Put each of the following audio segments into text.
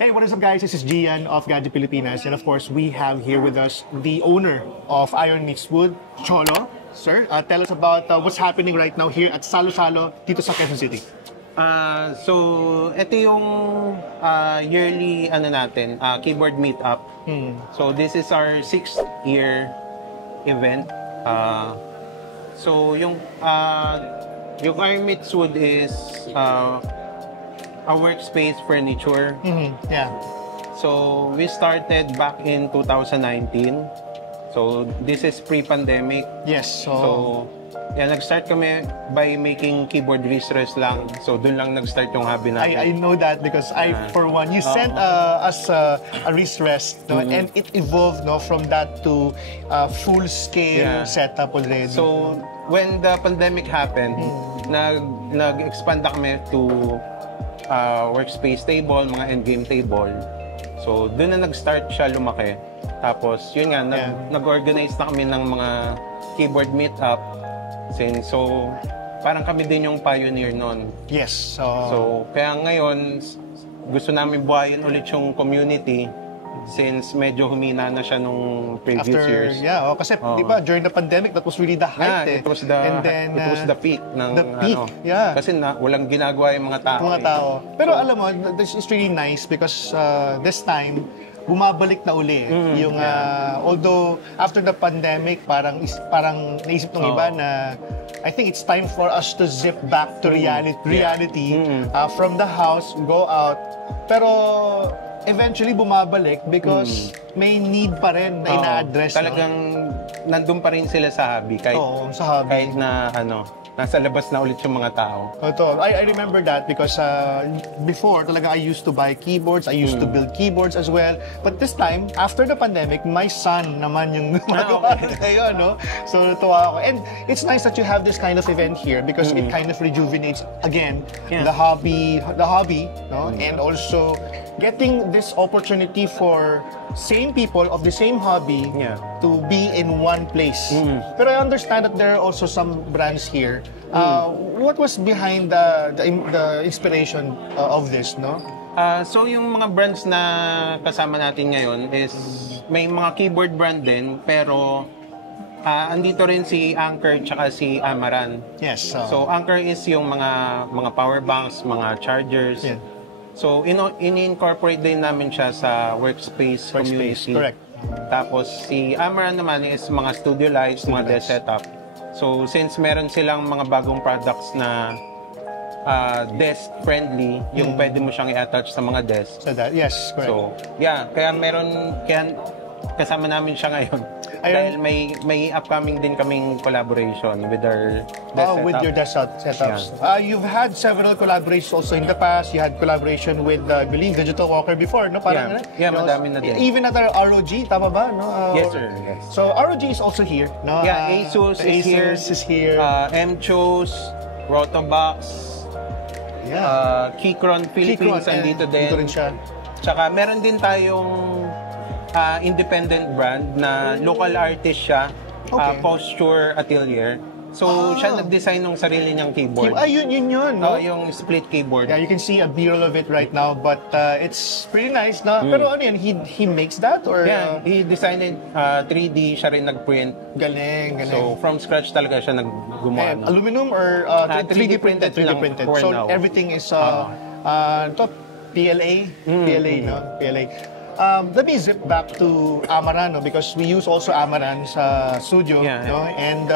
Hey, what is up guys? This is Gian of Gadget Pilipinas, and of course we have here with us the owner of Iron Meets Wood, Cholo. Sir, tell us about what's happening right now here at Salo Salo dito sa Quezon City. So ito yung yearly keyboard meetup. So this is our 6th year event. So yung Iron Meets Wood is a workspace furniture. Yeah. So we started back in 2019. So this is pre-pandemic. Yes. So nag-start kami by making keyboard wrist lang. So doon lang nag-start yung hobby natin. I know that because for one, you sent us a wrist rest, no? And it evolved, no, from that to full-scale setup already. So when the pandemic happened, nag-expand kami to workspace table, mga endgame table. So doon na nag-start siya lumaki. Tapos yun nga, nag-organize na kami ng mga keyboard meetup. So, parang kami din yung pioneer nun. Yes. So, kaya ngayon, gusto namin buhayin ulit yung community since medyo humina na siya nung previous years. Yeah, kasi di ba, during the pandemic, that was really the height. It was the peak ng kasi walang ginagawa yung mga tao. Pero alam mo, this is really nice because this time, bumabalik na uli. Although after the pandemic, parang naisip ng iba na I think it's time for us to zip back to reality. From the house, go out. Pero eventually bumabalik because may need pa rin na ina-address. Talagang nandun pa rin sila sa hobby kahit na nasa labas na ulit yung mga tao. I remember that because before talaga I used to buy keyboards, I used to build keyboards as well. But this time, after the pandemic, my son naman yung magawa ngayon, no? So natuwa ako. And it's nice that you have this kind of event here because it kind of rejuvenates again the hobby, no? And also getting this opportunity for same people of the same hobby to be in one place. Pero I understand that there are also some brands here. What was behind the inspiration of this, no? So yung mga brands na kasama natin ngayon is may mga keyboard brand din, pero andito rin si Anker tsaka si Amaran. Yes. So Anker is yung mga power banks, mga chargers. Yeah. So in-incorporate din namin siya sa workspace community. Correct. Tapos si Amaran naman is mga studio lights, mga desk setup. So since meron silang mga bagong products na desk friendly, yung pwede mo siyang i-attach sa mga desk. So that, yes, correct. So kaya kasama namin siya ngayon. Dahil may upcoming din kaming collaboration with our desk setup. With your desk setups. You've had several collaborations also in the past. You had collaboration with, I believe, Digital Walker before, no? Parang, madami na din. Even at our ROG, tama ba? No? Yes, sir. Yes. So ROG is also here, no? Yeah, Asus is here. MCHOS, Rotobox, Keychron Philippines, andito din. Dito rin siya. Tsaka meron din tayong independent brand na local artist siya, Posture Atelier. So, siya nag-design ng sarili niyang keyboard. Yun, no? Yung split keyboard. Yeah, you can see a b-roll of it right now, but it's pretty nice, no? Pero ano yan, he makes that? Or, he designed it 3D, siya rin nag-print. Galing. So, from scratch talaga siya nag-gumawa. Aluminum or 3D printed? 3D printed. So, everything is PLA, no? PLA. Let me zip back to Amaran, no? Because we use also Amaran sa studio, no? And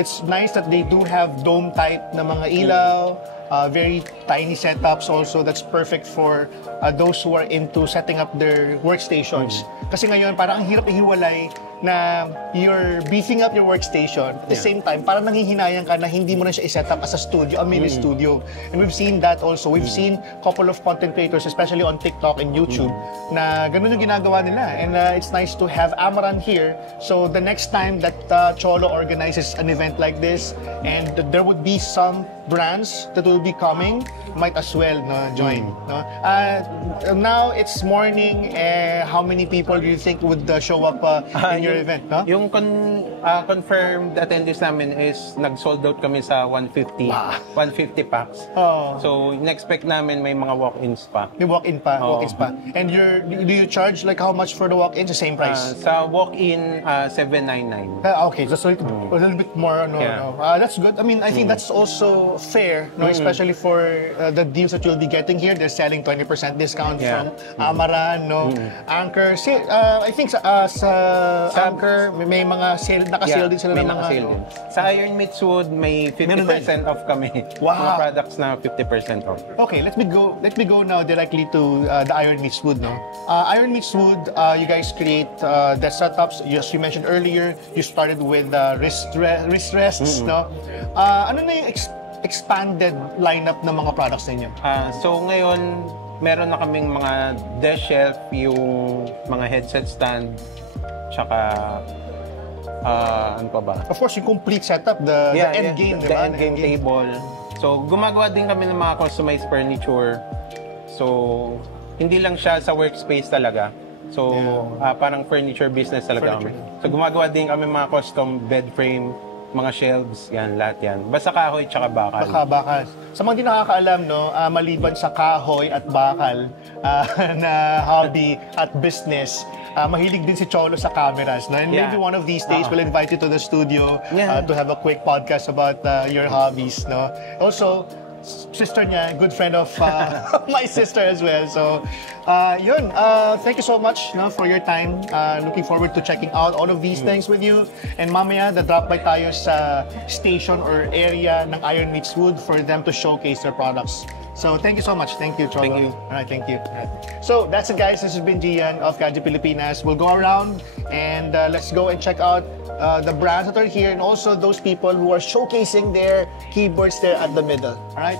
it's nice that they do have dome type na mga ilaw, very tiny setups also. That's perfect for those who are into setting up their workstations. Kasi ngayon parang ang hirap ihiwalay na you're beefing up your workstation at the same time parang nanghihinayang ka na hindi mo na siya i-set up as a studio, a mini studio. And we've seen that also. We've seen a couple of content creators, especially on TikTok and YouTube, na ganun yung ginagawa nila. And it's nice to have Amaran here. So the next time that Cholo organizes an event like this and there would be some brands that will be coming might as well join. No? Now it's morning. How many people do you think would show up in your event? No? Yung confirmed attendees namin is nag-sold out kami sa 150 packs. So, in-expect namin may mga walk-ins pa. May walk-ins pa. And do you charge like how much for the walk-ins? The same price? Sa walk-in, $799. Okay, just a little bit more. That's good. I mean, I think that's also fair, especially for the deals that you'll be getting here. They're selling 20% discount from Amaran, Anchor. I think sa Anchor, may mga sale, naka-sale din sila ng mga... Sa Iron Meats Wood, may 50% off kami. Mga products na 50% off. Okay, let me go now directly to the Iron Meats Wood. Iron Meats Wood, you guys create the setups. Yes, you mentioned earlier, you started with wrist rests. Ano na yung expanded lineup ng mga products ninyo? So ngayon, meron na kaming mga desk shelf, yung mga headset stand, tsaka ano pa ba? Of course, yung complete setup, the end game, the end game table. So gumagawa din kami ng mga customized furniture. So hindi lang siya sa workspace talaga. So parang furniture business talaga kami. So gumagawa din kami mga custom bed frame, mga shelves, lahat yan. Basta kahoy tsaka bakal. Bakal. Sa mga di nakakaalam, maliban sa kahoy at bakal na hobby at business, mahilig din si Cholo sa cameras. And maybe one of these days, we'll invite you to the studio to have a quick podcast about your hobbies. Also, sister niya, good friend of my sister as well. So, thank you so much for your time. Looking forward to checking out all of these things with you. And mamaya, drop by tayo sa station or area ng Iron Meats Wood for them to showcase their products. So, thank you so much. Thank you, Cholo. Thank you. All right, thank you. So, that's it, guys. This has been Gian of Gadget Pilipinas. We'll go around and let's go and check out the brands that are here and also those people who are showcasing their keyboards there at the middle. All right?